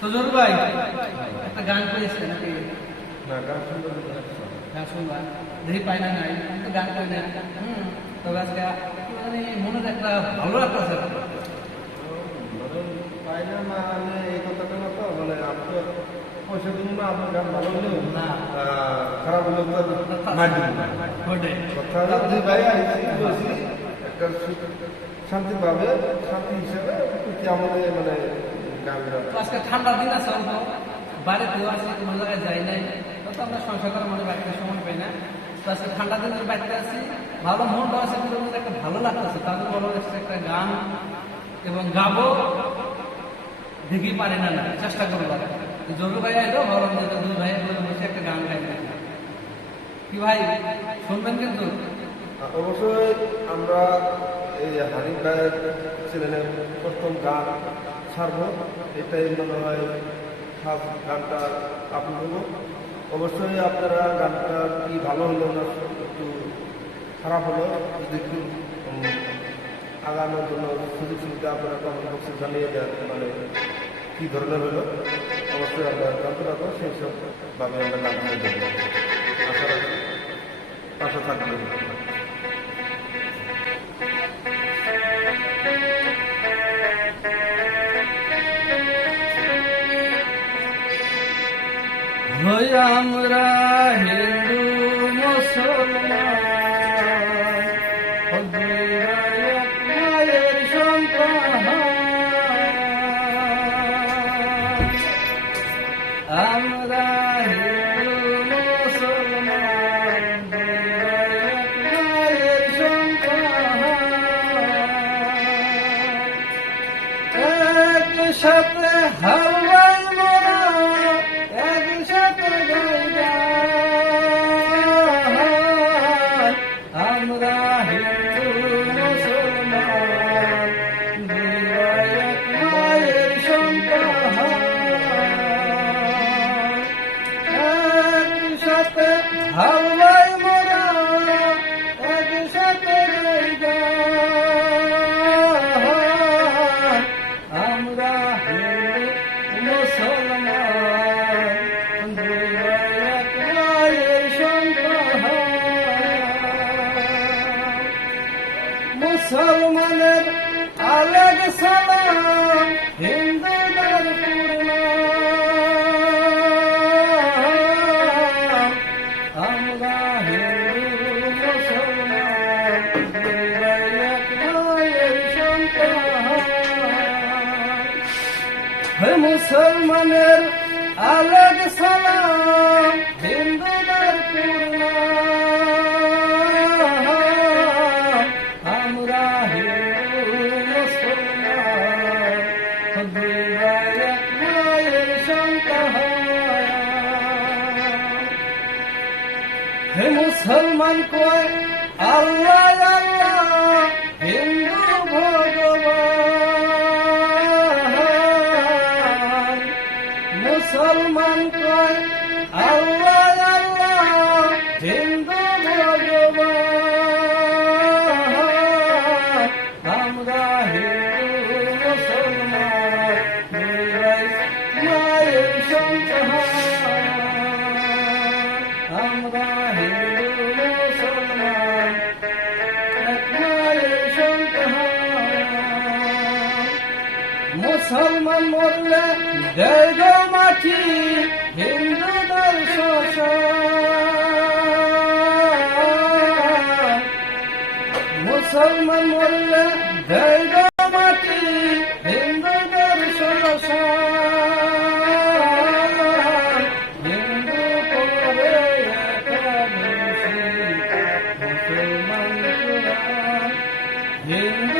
তো জোর ভাই একটা গান করেছে নাকি? না, গান শুনতে গান শুনবা দেখি পাই না নাই তো গান করি না। তবে আজকে মানে মনে একটা ভালো লাগতেছে। পাই না মানে এই কথাটা না, তো মানে আপনি পয়সা দিন না, আপনার গান ভালো হলেও না খারাপ হলেও তো মার দিব না। কথা হলো যে ভাই আইসি বলছি একটা শান্তি পাবে, শান্তি হিসেবে আমাদের মানে গানটা আজকে ঠান্ডার দিন আছে, অল্প বাড়িতেও আছে, কোনো জায়গায় যাই নাই, তত আমরা সংসার করার মনে বাড়িতে সময় পাই না। তো আজকে ঠান্ডা দিনের বাড়িতে আছি, ভালো মনটা আছে, একটা ভালো লাগতেছে। তাদের ভালো লাগছে একটা গান এবং গাবো, দেখি পারি না না চেষ্টা করবো। জরুর ভাই এলো বললাম যে দুই ভাই বলে বসে একটা গান গাই কি ভাই শুনবেন কিন্তু। অবশ্যই আমরা এই হানিফ ভাইয়ের চ্যানেলের প্রথম গান ছাড়বো, এটাই মনে হয় ফার্স্ট গানটা আপলোড হবো। অবশ্যই আপনারা গানটা কি ভালো হলো না একটু খারাপ হলো যদি একটু আগানোর জন্য সুযোগ সুবিধা আপনারা কমেন্ট বক্সে জানিয়ে দেন, মানে কী ধরনের হলো অবশ্যই আমরা জানতে পারবো, সেই সবভাবে আমরা গান করে দেবো। আশা রাখি পাশে থাকবেন। হই আমরা হিন্দু মুসলমান, মায়ের সন্তান, আমরা হিন্দু মুসলমান, মায়ের সন্তান, একসাথে হাওয়ায় মোরা, একসাথে আমরা হিন্দু মুসলমান, মায়ের সন্তান, একসাথে হাওয়ায় মোরা, একসাথে আমরা হিন্দু মুসলমান, মায়ের সন্তান। মুসলমানের আলেগ সালাম, হিন্দুদের প্রণাম, আমরা হিন্দু মুসলমান, মায়ের সন্তান। হে মুসলমানের আলেগ সালাম, হিন্দুদের প্রণাম, আমরা হিন্দু মুসলমান, মায়ের সন্তান। হে মুসলমান কয় আল্লাহ আল্লাহ, হিন্দু ভগবান, মুসলমান কয় আল্লাহ আল্লাহ, হিন্দু ভগবান, আমরা হিন্দু মুসলমান, মায়ের সন্তান, আমরা হিন্দু মুসলমান, মায়ের সন্তান। মুসলমান মরলে দেয় গো মাটি, হিন্দুদের শ্মশান, মুসলমান মরলে দেয় গো মাটি, হিন্দুদের শ্মশান, হিন্দু করে একাদশী, মুসলমান কুরআন, হিন্দু